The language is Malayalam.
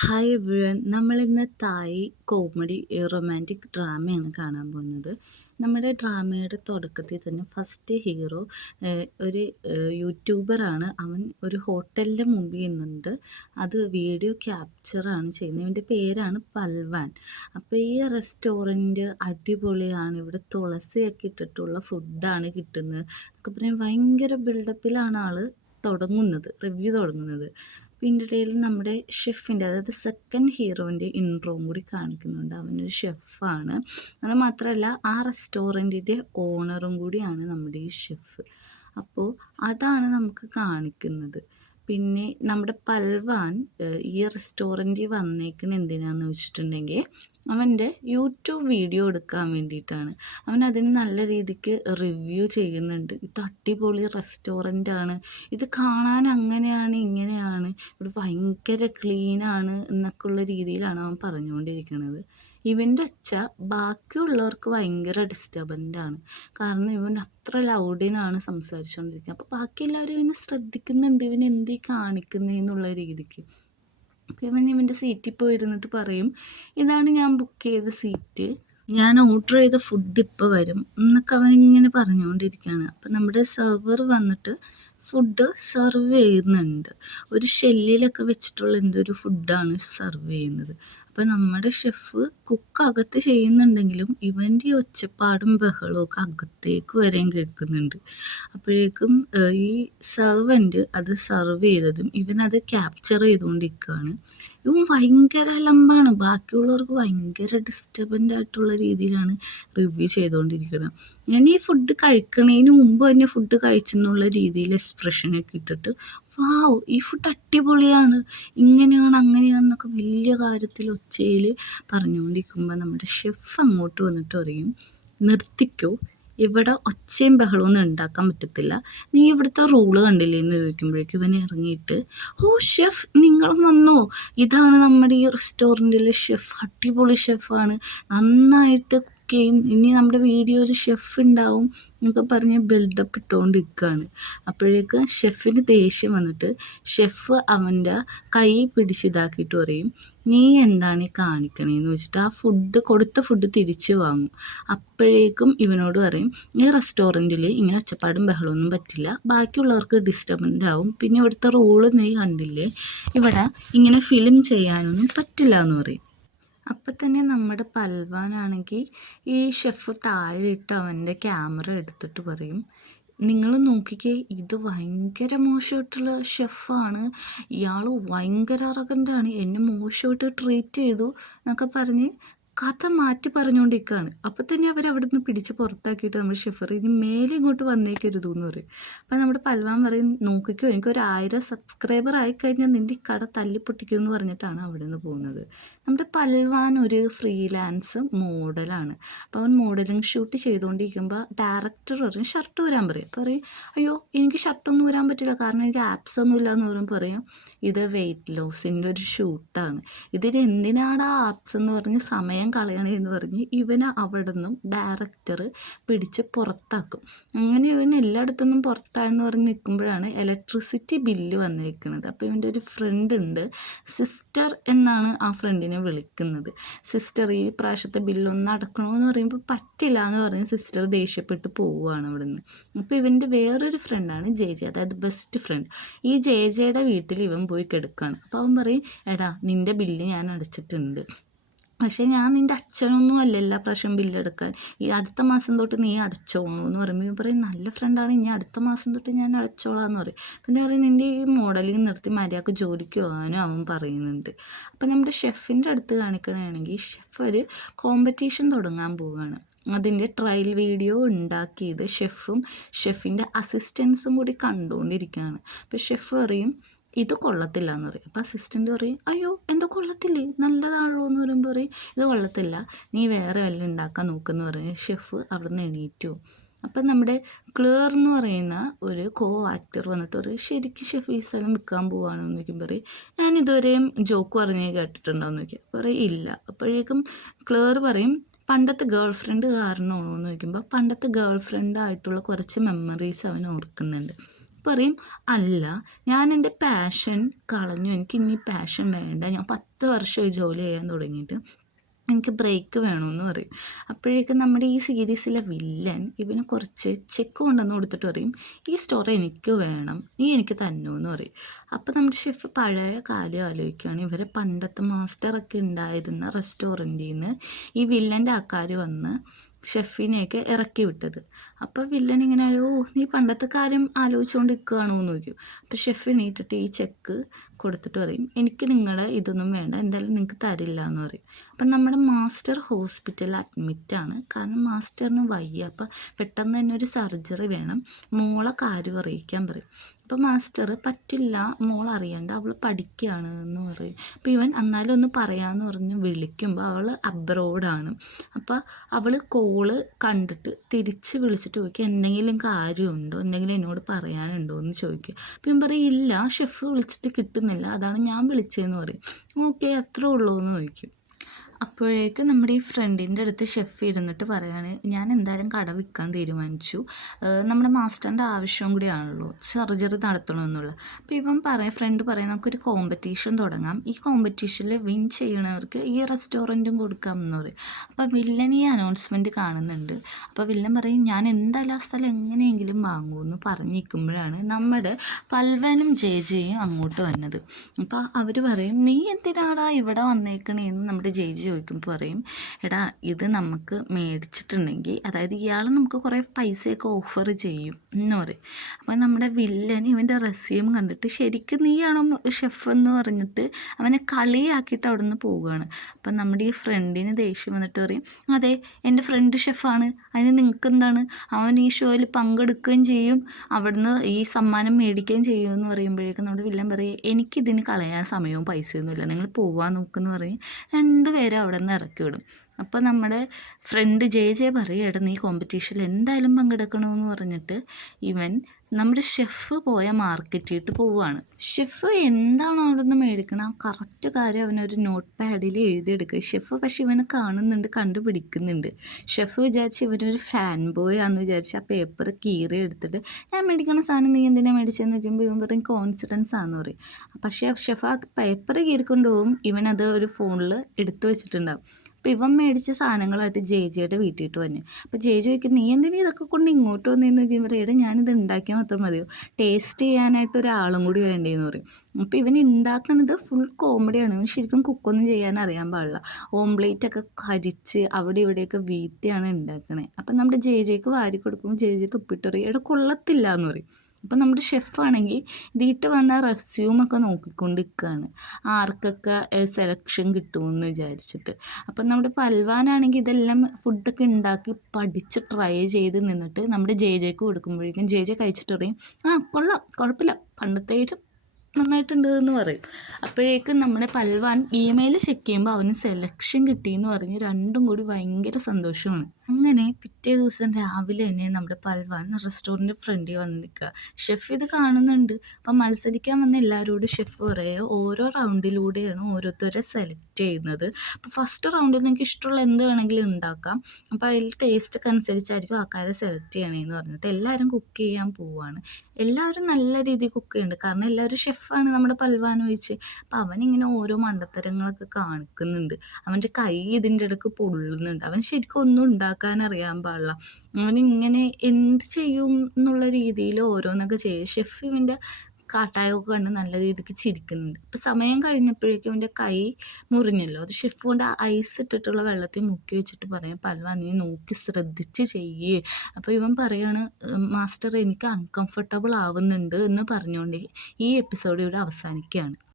ഹായ് എവ്രിവൺ, നമ്മളിന്ന് തായ് കോമഡി റൊമാൻറ്റിക് ഡ്രാമയാണ് കാണാൻ പോകുന്നത്. നമ്മുടെ ഡ്രാമയുടെ തുടക്കത്തിൽ തന്നെ ഫസ്റ്റ് ഹീറോ ഒരു യൂട്യൂബറാണ്. അവൻ ഒരു ഹോട്ടലിൻ്റെ മുമ്പിൽ നിന്നുണ്ട്. അത് വീഡിയോ ക്യാപ്ചറാണ് ചെയ്യുന്നത്. ഇവൻ്റെ പേരാണ് പൽവാൻ. അപ്പോൾ ഈ റെസ്റ്റോറൻറ്റ് അടിപൊളിയാണ്, ഇവിടെ തുളസിയൊക്കെ ഇട്ടിട്ടുള്ള ഫുഡാണ് കിട്ടുന്നത് ഒക്കെ പറഞ്ഞ് ഭയങ്കര ബിൽഡപ്പിലാണ് ആൾ റിവ്യൂ തുടങ്ങുന്നത്. ഇതിൻ്റെ ഇടയിൽ നമ്മുടെ ഷെഫിൻ്റെ, അതായത് സെക്കൻഡ് ഹീറോൻ്റെ ഇൻട്രോയും കൂടി കാണിക്കുന്നുണ്ട്. അവനൊരു ഷെഫാണ്. അത് മാത്രമല്ല ആ റെസ്റ്റോറൻറ്റിൻ്റെ ഓണറും കൂടിയാണ് നമ്മുടെ ഈ ഷെഫ്. അപ്പോൾ അതാണ് നമുക്ക് കാണിക്കുന്നത്. പിന്നെ നമ്മുടെ പൽവാൻ ഈ റെസ്റ്റോറൻറ്റിൽ വന്നേക്കുന്നത് എന്തിനാന്ന് വെച്ചിട്ടുണ്ടെങ്കിൽ അവൻ്റെ യൂട്യൂബ് വീഡിയോ എടുക്കാൻ വേണ്ടിയിട്ടാണ്. അവൻ അതിന് നല്ല രീതിക്ക് റിവ്യൂ ചെയ്യുന്നുണ്ട്. ഇത് അടിപൊളി റെസ്റ്റോറൻ്റാണ്, ഇത് കാണാൻ അങ്ങനെയാണ് ഇങ്ങനെയാണ്, ഇവിടെ ഭയങ്കര ക്ലീനാണ് എന്നൊക്കെയുള്ള രീതിയിലാണ് അവൻ പറഞ്ഞുകൊണ്ടിരിക്കുന്നത്. ഇവൻ്റെ ഒച്ച ബാക്കിയുള്ളവർക്ക് ഭയങ്കര ഡിസ്റ്റർബൻ്റാണ്. കാരണം ഇവൻ അത്ര ലൗഡിനാണ് സംസാരിച്ചുകൊണ്ടിരിക്കുന്നത്. അപ്പോൾ ബാക്കി എല്ലാവരും ഇവനെ ശ്രദ്ധിക്കുന്നുണ്ട്, ഇവൻ എന്തീ കാണിക്കുന്നതെന്നുള്ള രീതിക്ക്. അപ്പോൾ ഇവൻ്റെ സീറ്റിൽ പോയി ഇരുന്നിട്ട് പറയും, ഇതാണ് ഞാൻ ബുക്ക് ചെയ്ത സീറ്റ്, ഞാൻ ഓർഡർ ചെയ്ത ഫുഡ് ഇപ്പോൾ വരും എന്നൊക്കെ അവനിങ്ങനെ പറഞ്ഞുകൊണ്ടിരിക്കുകയാണ്. അപ്പം നമ്മുടെ സെർവർ വന്നിട്ട് ഫുഡ് സെർവ് ചെയ്യുന്നുണ്ട്. ഒരു ഷെല്ലിലൊക്കെ വെച്ചിട്ടുള്ള എന്തൊരു ഫുഡാണ് സെർവ് ചെയ്യുന്നത്. അപ്പം നമ്മുടെ ഷെഫ് കുക്ക് അകത്ത് ചെയ്യുന്നുണ്ടെങ്കിലും ഇവൻ്റെ ഈ ഒച്ചപ്പാടും ബഹളവും ഒക്കെ അകത്തേക്ക് വരെയും കേൾക്കുന്നുണ്ട്. അപ്പോഴേക്കും ഈ സെർവൻറ്റ് അത് സെർവ് ചെയ്തതും ഇവനത് ക്യാപ്ചർ ചെയ്തുകൊണ്ടിരിക്കുകയാണ്. ഇവൻ ഭയങ്കര അലമ്പാണ്, ബാക്കിയുള്ളവർക്ക് ഭയങ്കര ഡിസ്റ്റർബൻ്റ് ആയിട്ടുള്ള രീതിയിലാണ് റിവ്യൂ ചെയ്തുകൊണ്ടിരിക്കുന്നത്. ഞാൻ ഈ ഫുഡ് കഴിക്കണതിന് മുമ്പ് തന്നെ ഫുഡ് കഴിച്ചെന്നുള്ള രീതിയിൽ എക്സ്പ്രഷനൊക്കെ ഇട്ടിട്ട്, വാവ് ഈ ഫുഡ് അടിപൊളിയാണ്, ഇങ്ങനെയാണ് അങ്ങനെയാണെന്നൊക്കെ വലിയ കാര്യത്തിൽ ഒച്ചയിൽ പറഞ്ഞുകൊണ്ടിരിക്കുമ്പോൾ നമ്മുടെ ഷെഫ് അങ്ങോട്ട് വന്നിട്ട് പറയും, നിർത്തിക്കോ, ഇവിടെ ഒച്ചയും ബഹളമൊന്നും ഉണ്ടാക്കാൻ പറ്റത്തില്ല, നീ ഇവിടുത്തെ റൂള് കണ്ടില്ലേ എന്ന് ചോദിക്കുമ്പോഴേക്കും ഇവൻ ഇറങ്ങിയിട്ട്, ഓ ഷെഫ് നിങ്ങളും വന്നോ, ഇതാണ് നമ്മുടെ ഈ റെസ്റ്റോറൻറ്റിലെ ഷെഫ്, അടിപൊളി ഷെഫാണ്, നന്നായിട്ട് കുക്ക് ചെയ്യും, ഇനി നമ്മുടെ വീഡിയോയിൽ ഷെഫ് ഉണ്ടാവും എന്നൊക്കെ പറഞ്ഞ് ബിൽഡപ്പ് ഇട്ടുകൊണ്ടിരിക്കുകയാണ്. അപ്പോഴേക്ക് ഷെഫിന് ദേഷ്യം വന്നിട്ട് ഷെഫ് അവൻ്റെ കൈ പിടിച്ചിതാക്കിയിട്ട് പറയും, നീ എന്താണ് ഈ കാണിക്കണേന്ന് വെച്ചിട്ട് ആ കൊടുത്ത ഫുഡ് തിരിച്ചു വാങ്ങും. അപ്പോഴേക്കും ഇവനോട് പറയും, ഈ റെസ്റ്റോറൻറ്റിൽ ഇങ്ങനെ ഒച്ചപ്പാടും ബഹളമൊന്നും പറ്റില്ല, ബാക്കിയുള്ളവർക്ക് ഡിസ്റ്റർബൻ്റ് ആവും, പിന്നെ ഇവിടുത്തെ റൂള് നീ കണ്ടില്ലേ, ഇവിടെ ഇങ്ങനെ ഫിലിം ചെയ്യാനൊന്നും പറ്റില്ല എന്ന് പറയും. അപ്പം തന്നെ നമ്മുടെ പൽവാനാണെങ്കിൽ ഈ ഷെഫ് താഴെ ഇട്ട് അവൻ്റെ ക്യാമറ എടുത്തിട്ട് പറയും, നിങ്ങൾ നോക്കിക്കേ, ഇത് ഭയങ്കര മോശമായിട്ടുള്ള ഷെഫാണ്, ഇയാൾ ഭയങ്കര അറഗൻ്റാണ്, എന്നെ മോശമായിട്ട് ട്രീറ്റ് ചെയ്തു എന്നൊക്കെ പറഞ്ഞ് കഥ മാറ്റി പറഞ്ഞുകൊണ്ടിരിക്കുകയാണ്. അപ്പം തന്നെ അവരവിടെ നിന്ന് പിടിച്ച് പുറത്താക്കിയിട്ട് നമ്മുടെ ഷെഫർ ഇനി മേലെ ഇങ്ങോട്ട് വന്നേക്കരുതു എന്ന് പറയും. അപ്പം നമ്മുടെ പൽവാൻ പറയും, നോക്കിക്കോ, എനിക്കൊരു 1000 സബ്സ്ക്രൈബർ ആയിക്കഴിഞ്ഞാൽ നിൻ്റെ ഈ കട തല്ലിപ്പൊട്ടിക്കും എന്ന് പറഞ്ഞിട്ടാണ് അവിടെ നിന്ന് പോകുന്നത്. നമ്മുടെ പൽവാൻ ഒരു ഫ്രീലാൻസ് മോഡലാണ്. അപ്പോൾ അവൻ മോഡലിംഗ് ഷൂട്ട് ചെയ്തുകൊണ്ടിരിക്കുമ്പോൾ ഡയറക്ടർ പറയും ഷർട്ട് ഊരാൻ പറയും, അയ്യോ എനിക്ക് ഷർട്ടൊന്നും ഊരാൻ പറ്റില്ല കാരണം എനിക്ക് ആപ്സ് ഒന്നും ഇല്ല എന്ന് പറയും, ഇത് വെയിറ്റ് ലോസിൻ്റെ ഒരു ഷൂട്ടാണ്, ഇതിന് എന്തിനാണ് ആ ആപ്സ് എന്ന് പറഞ്ഞ് സമയം കളയണേന്ന് പറഞ്ഞ് ഇവനെ അവിടെ നിന്നും ഡയറക്ടർ പിടിച്ച് പുറത്താക്കും. അങ്ങനെ ഇവൻ എല്ലായിടത്തുനിന്നും പുറത്തായെന്ന് പറഞ്ഞ് നിൽക്കുമ്പോഴാണ് ഇലക്ട്രിസിറ്റി ബില്ല് വന്നിരിക്കുന്നത്. അപ്പോൾ ഇവൻ്റെ ഒരു ഫ്രണ്ട് ഉണ്ട്, സിസ്റ്റർ എന്നാണ് ആ ഫ്രണ്ടിനെ വിളിക്കുന്നത്. സിസ്റ്റർ ഈ പ്രാവശ്യത്തെ ബില്ലൊന്ന് അടക്കണമെന്ന് പറയുമ്പോൾ പറ്റില്ല എന്ന് പറഞ്ഞ് സിസ്റ്റർ ദേഷ്യപ്പെട്ട് പോവുകയാണ് അവിടെ നിന്ന്. അപ്പോൾ ഇവൻ്റെ വേറൊരു ഫ്രണ്ടാണ് ജെ, അതായത് ബെസ്റ്റ് ഫ്രണ്ട്. ഈ ജെയുടെ വീട്ടിൽ ഇവൻ പോയി കിടക്കുകയാണ്. അപ്പോൾ അവൻ പറയും, എടാ നിൻ്റെ ബില്ല് ഞാൻ അടച്ചിട്ടുണ്ട്, പക്ഷേ ഞാൻ നിൻ്റെ അച്ഛനൊന്നും അല്ല എല്ലാ പ്രാവശ്യം ബില്ലെടുക്കാൻ, ഈ അടുത്ത മാസം തൊട്ട് നീ അടച്ചോളൂ എന്ന് പറയുമ്പോൾ പറയും, നല്ല ഫ്രണ്ടാണ്, ഇനി അടുത്ത മാസം തൊട്ട് ഞാൻ അടച്ചോളാം എന്ന് പറയും. പിന്നെ പറയും, നിൻ്റെ ഈ മോഡലിങ് നിർത്തി മര്യാദക്ക് ജോലിക്ക് പോകാനും അവൻ പറയുന്നുണ്ട്. അപ്പം നമ്മുടെ ഷെഫിൻ്റെ അടുത്ത് കാണിക്കണമെങ്കിൽ ഷെഫ് ഒരു കോമ്പറ്റീഷൻ തുടങ്ങാൻ പോവുകയാണ്. അതിൻ്റെ ട്രയൽ വീഡിയോ ഉണ്ടാക്കിയത് ഷെഫും ഷെഫിൻ്റെ അസിസ്റ്റൻസും കൂടി കണ്ടുകൊണ്ടിരിക്കുകയാണ്. അപ്പോൾ ഷെഫ് പറയും, ഇത് കൊള്ളത്തില്ല എന്ന് പറയും. അപ്പോൾ അസിസ്റ്റൻ്റ് പറയും, അയ്യോ എന്താ കൊള്ളത്തില്ലേ, നല്ലതാണല്ലോ എന്ന് പറയുമ്പോൾ പറയും, ഇത് കൊള്ളത്തില്ല, നീ വേറെ വല്ലതും ഉണ്ടാക്കാൻ നോക്കുമെന്ന് പറയും. ഷെഫ് അവിടെ നിന്ന് എണീറ്റു. അപ്പം നമ്മുടെ ക്ലിയർ എന്ന് പറയുന്ന ഒരു ആക്ടർ വന്നിട്ട് പറയും, ശരിക്കും ഷെഫ് ഈ സ്ഥലം വിൽക്കാൻ പോവുകയാണെന്ന് ചോദിക്കും. പറയും, ഞാൻ ഇതുവരെയും ജോക്ക് പറഞ്ഞ് കേട്ടിട്ടുണ്ടോയെന്ന് ചോദിക്കും. പറയും ഇല്ല. അപ്പോഴേക്കും ക്ലിയർ പറയും, പണ്ടത്തെ ഗേൾ ഫ്രണ്ട് കാരണമാണോ എന്ന് ചോദിക്കുമ്പോൾ പണ്ടത്തെ ഗേൾ ഫ്രണ്ടായിട്ടുള്ള കുറച്ച് മെമ്മറീസ് അവൻ ഓർക്കുന്നുണ്ട്. പറയും അല്ല, ഞാൻ എൻ്റെ പാഷൻ കളഞ്ഞു, എനിക്ക് ഇനി പാഷൻ വേണ്ട, ഞാൻ 10 വർഷമായി ജോലി ചെയ്യാൻ തുടങ്ങിയിട്ട്, എനിക്ക് ബ്രേക്ക് വേണമെന്ന് പറയും. അപ്പോഴേക്കും നമ്മുടെ ഈ സീരീസിലെ വില്ലൻ ഇവന് കുറച്ച് ചെക്ക് കൊണ്ടുവന്ന് കൊടുത്തിട്ട് പറയും, ഈ സ്റ്റോറി എനിക്ക് വേണം, നീ എനിക്ക് തന്നൂ എന്ന് പറയും. അപ്പോൾ നമ്മുടെ ഷെഫ് പഴയ കാലം ആലോചിക്കുകയാണ്, ഇവരെ പണ്ടത്തെ മാസ്റ്ററൊക്കെ ഉണ്ടായിരുന്ന റെസ്റ്റോറൻറ്റിൽ നിന്ന് ഈ വില്ലൻ്റെ ആൾക്കാർ വന്ന് ഷെഫിനെയൊക്കെ ഇറക്കി വിട്ടത്. അപ്പോൾ വില്ലൻ ഇങ്ങനെ നീ പണ്ടത്തെ കാര്യം ആലോചിച്ചുകൊണ്ട് നിൽക്കുകയാണോ എന്ന് ചോദിക്കും. അപ്പോൾ ഷെഫ് എണീറ്റിട്ട് ഈ ചെക്ക് കൊടുത്തിട്ട് പറയും, എനിക്ക് നിങ്ങളുടെ ഇതൊന്നും വേണ്ട, എന്തായാലും നിങ്ങൾക്ക് തരില്ല എന്ന് പറയും. അപ്പം നമ്മുടെ മാസ്റ്റർ ഹോസ്പിറ്റലിൽ അഡ്മിറ്റാണ്, കാരണം മാസ്റ്ററിന് വയ്യ. അപ്പം പെട്ടെന്ന് തന്നെ ഒരു സർജറി വേണം, മോളെ കാര്യം അറിയിക്കാൻ പറയും. അപ്പോൾ മാസ്റ്റർ പറ്റില്ല, മോൾ അറിയണ്ട, അവൾ പഠിക്കുകയാണ് എന്ന് പറയും. അപ്പോൾ ഇവൻ എന്നാലും ഒന്ന് പറയാമെന്ന് പറഞ്ഞ് വിളിക്കുമ്പോൾ അവൾ അബ്രോഡാണ്. അപ്പോൾ അവൾ കോള് കണ്ടിട്ട് തിരിച്ച് വിളിച്ചിട്ട് ചോദിക്കും, എന്തെങ്കിലും കാര്യമുണ്ടോ, എന്തെങ്കിലും എന്നോട് പറയാനുണ്ടോ എന്ന് ചോദിക്കും. അപ്പോൾ ഇവൻ പറയും, ഇല്ല, ഷെഫ് വിളിച്ചിട്ട് കിട്ടുന്നില്ല, അതാണ് ഞാൻ വിളിച്ചതെന്ന് പറയും. ഓക്കെ, അത്രേ ഉള്ളൂ എന്ന് ചോദിക്കും. അപ്പോഴേക്ക് നമ്മുടെ ഈ ഫ്രണ്ടിൻ്റെ അടുത്ത് ഷെഫ് ഇരുന്നിട്ട് പറയാണ്, ഞാൻ എന്തായാലും കട വിൽക്കാൻ തീരുമാനിച്ചു, നമ്മുടെ മാസ്റ്ററിൻ്റെ ആവശ്യം കൂടിയാണല്ലോ, സർജറി നടത്തണമെന്നുള്ള. അപ്പോൾ ഇവൻ ഫ്രണ്ട് പറയാം, നമുക്കൊരു കോമ്പറ്റീഷൻ തുടങ്ങാം, ഈ കോമ്പറ്റീഷനിൽ വിൻ ചെയ്യണവർക്ക് ഈ റെസ്റ്റോറൻറ്റും കൊടുക്കാം എന്ന് പറയും. അപ്പോൾ വില്ലൻ ഈ അനൗൺസ്മെൻറ്റ് കാണുന്നുണ്ട്. അപ്പോൾ വില്ലൻ പറയും, ഞാൻ എന്തായാലും ആ സ്ഥലം എങ്ങനെയെങ്കിലും വാങ്ങുമെന്ന് പറഞ്ഞിരിക്കുമ്പോഴാണ് നമ്മുടെ പൽവനും ജെയും അങ്ങോട്ട് വന്നത്. അപ്പോൾ അവർ പറയും, നീ എന്തിനാടാ ഇവിടെ വന്നേക്കണേന്ന് നമ്മുടെ ജെ ചോദിക്കുമ്പോൾ പറയും, എടാ ഇത് നമുക്ക് മേടിച്ചിട്ടുണ്ടെങ്കിൽ, അതായത് ഇയാൾ നമുക്ക് കുറേ പൈസയൊക്കെ ഓഫർ ചെയ്യും എന്ന് പറയും. അപ്പം നമ്മുടെ വില്ലൻ ഇവൻ്റെ റെസ്യൂം കണ്ടിട്ട് ശരിക്കും നീയാണോ ഷെഫ് എന്ന് പറഞ്ഞിട്ട് അവനെ കളിയാക്കിയിട്ട് അവിടെ നിന്ന് പോവുകയാണ്. അപ്പം നമ്മുടെ ഈ ഫ്രണ്ടിന് ദേഷ്യം വന്നിട്ട് പറയും, അതെ, എൻ്റെ ഫ്രണ്ട് ഷെഫാണ്, അതിന് നിങ്ങൾക്ക് എന്താണ്, അവൻ ഈ ഷോയിൽ പങ്കെടുക്കുകയും ചെയ്യും, അവിടുന്ന് ഈ സമ്മാനം മേടിക്കുകയും ചെയ്യും എന്ന് പറയുമ്പോഴേക്കും നമ്മുടെ വില്ലൻ പറയും, എനിക്കിതിന് കളയാൻ സമയവും പൈസയൊന്നുമില്ല, നിങ്ങൾ പോവാൻ നോക്കുമെന്ന് പറയും. രണ്ടുപേരും അവിടെ നിന്ന് ഇറക്കി വിടും. അപ്പോൾ നമ്മുടെ ഫ്രണ്ട് ജെ പറയും, എടാ നീ കോമ്പറ്റീഷനിൽ എന്തായാലും പങ്കെടുക്കണമെന്ന് പറഞ്ഞിട്ട് ഇവൻ നമ്മുടെ ഷെഫ് പോയ മാർക്കറ്റിട്ട് പോവുകയാണ്. ഷെഫ് എന്താണോ അവിടെ നിന്ന് മേടിക്കണം ആ കറക്റ്റ് കാര്യം അവനൊരു നോട്ട് പാഡിൽ എഴുതിയെടുക്കുക. ഷെഫ് പക്ഷെ ഇവനെ കാണുന്നുണ്ട്, കണ്ടുപിടിക്കുന്നുണ്ട്. ഷെഫ് വിചാരിച്ച് ഇവനൊരു ഫാൻ ബോയ് ആണെന്ന് വിചാരിച്ച് ആ പേപ്പർ കീറി എടുത്തിട്ട്, ഞാൻ മേടിക്കണ സാധനം നീ എന്തിനാ മേടിച്ചതെന്ന് നോക്കുമ്പോൾ ഇവൻ പറയും കോൺഫിഡൻസ് ആണെന്ന് പറയും. പക്ഷേ ഷെഫ് ആ പേപ്പർ കീറിക്കൊണ്ട് പോകും, ഇവനത് ഒരു ഫോണിൽ എടുത്തു വെച്ചിട്ടുണ്ടാവും. അപ്പോൾ ഇവൻ മേടിച്ച സാധനങ്ങളായിട്ട് ജെയുടെ വീട്ടിലിട്ട് വന്നു. അപ്പോൾ ചോദിക്കും, നീ എന്തിനാ ഇതൊക്കെ കൊണ്ട് ഇങ്ങോട്ട് വന്നതെന്ന് ചോദിക്കുമ്പോൾ പറയും, ഞാനിത് ഉണ്ടാക്കിയാൽ മാത്രം മതിയോ, ടേസ്റ്റ് ചെയ്യാനായിട്ട് ഒരാളും കൂടി വേണ്ടേന്ന് പറയും. അപ്പോൾ ഇവൻ ഉണ്ടാക്കുന്നത് ഫുൾ കോമഡിയാണ്. ഇവൻ ശരിക്കും കുക്കൊന്നും ചെയ്യാൻ അറിയാൻ പാടില്ല. ഓംപ്ലേറ്റൊക്കെ കരിച്ച് അവിടെ ഇവിടെയൊക്കെ വീത്തിയാണ് ഉണ്ടാക്കണേ. അപ്പം നമ്മുടെ ജെയ്ക്ക് വാരി കൊടുക്കുമ്പോൾ ജെ തുപ്പിട്ട് പറയും, എടാ കൊള്ളത്തില്ല എന്ന് പറയും. അപ്പം നമ്മുടെ ഷെഫാണെങ്കിൽ ഇതിട്ട് വന്ന റെസ്യൂമൊക്കെ നോക്കിക്കൊണ്ടിരിക്കുകയാണ്, ആർക്കൊക്കെ സെലക്ഷൻ കിട്ടുമെന്ന് വിചാരിച്ചിട്ട്. അപ്പം നമ്മുടെ പൽവാനാണെങ്കിൽ ഇതെല്ലാം ഫുഡൊക്കെ ഉണ്ടാക്കി പഠിച്ച് ട്രൈ ചെയ്ത് നിന്നിട്ട് നമ്മുടെ ജെയ്ക്ക് കൊടുക്കുമ്പോഴേക്കും ജെ കഴിച്ചിട്ട് പറയും, കൊള്ളാം, കുഴപ്പമില്ല, പണ്ടത്തേലും നന്നായിട്ടുണ്ട് എന്ന് പറയും. അപ്പോഴേക്കും നമ്മുടെ പൽവാൻ ഇമെയിൽ ചെക്ക് ചെയ്യുമ്പോൾ അവന് സെലക്ഷൻ കിട്ടിയെന്ന് പറഞ്ഞ് രണ്ടും കൂടി ഭയങ്കര സന്തോഷമാണ്. അങ്ങനെ പിറ്റേ ദിവസം രാവിലെ തന്നെ നമ്മുടെ പൽവാൻ റെസ്റ്റോറൻറ്റ് ഫ്രണ്ടിൽ വന്ന് നിൽക്കുക. ഷെഫ് ഇത് കാണുന്നുണ്ട്. അപ്പം മത്സരിക്കാൻ വന്ന എല്ലാവരോടും ഷെഫ് പറയുക, ഓരോ റൗണ്ടിലൂടെയാണ് ഓരോരുത്തരെ സെലക്ട് ചെയ്യുന്നത്. അപ്പോൾ ഫസ്റ്റ് റൗണ്ടിൽ നിങ്ങൾക്ക് ഇഷ്ടമുള്ള എന്ത് വേണമെങ്കിലും ഉണ്ടാക്കാം, അപ്പോൾ അതിൽ ടേസ്റ്റൊക്കെ അനുസരിച്ചായിരിക്കും ആൾക്കാരെ സെലക്ട് ചെയ്യണേന്ന് പറഞ്ഞിട്ട് എല്ലാവരും കുക്ക് ചെയ്യാൻ പോവുകയാണ്. എല്ലാവരും നല്ല രീതിയിൽ കുക്ക് ചെയ്യുന്നുണ്ട്, കാരണം എല്ലാവരും ഷെഫാണ് നമ്മുടെ പൽവാൻ ഒഴിച്ച്. അപ്പം അവനിങ്ങനെ ഓരോ മണ്ടത്തരങ്ങളൊക്കെ കാണിക്കുന്നുണ്ട്. അവൻ്റെ കൈ ഇതിൻ്റെ ഇടയ്ക്ക് പൊള്ളുന്നുണ്ട്. അവൻ ശരിക്കും ഒന്നും ഉണ്ടാക്കാൻ അറിയാൻ പാടില്ല. അവനിങ്ങനെ എന്ത് ചെയ്യും എന്നുള്ള രീതിയിൽ ഓരോന്നൊക്കെ ചെയ്യും. ഷെഫ് ഇവൻ്റെ കാട്ടായൊക്കെ കണ്ട് നല്ല രീതിക്ക് ചിരിക്കുന്നുണ്ട്. അപ്പം സമയം കഴിഞ്ഞപ്പോഴേക്കും ഇവൻ്റെ കൈ മുറിഞ്ഞല്ലോ. അത് ഷെഫ് കൊണ്ട് ഐസ് ഇട്ടിട്ടുള്ള വെള്ളത്തിൽ മുക്കി വെച്ചിട്ട് പറയാം, പൽവാൻ നീ നോക്കി ശ്രദ്ധിച്ച് ചെയ്യേ. അപ്പോൾ ഇവൻ പറയാണ്, മാസ്റ്റർ എനിക്ക് അൺകംഫർട്ടബിൾ ആവുന്നുണ്ട് എന്ന് പറഞ്ഞുകൊണ്ട് ഈ എപ്പിസോഡ് ഇവിടെ അവസാനിക്കുകയാണ്.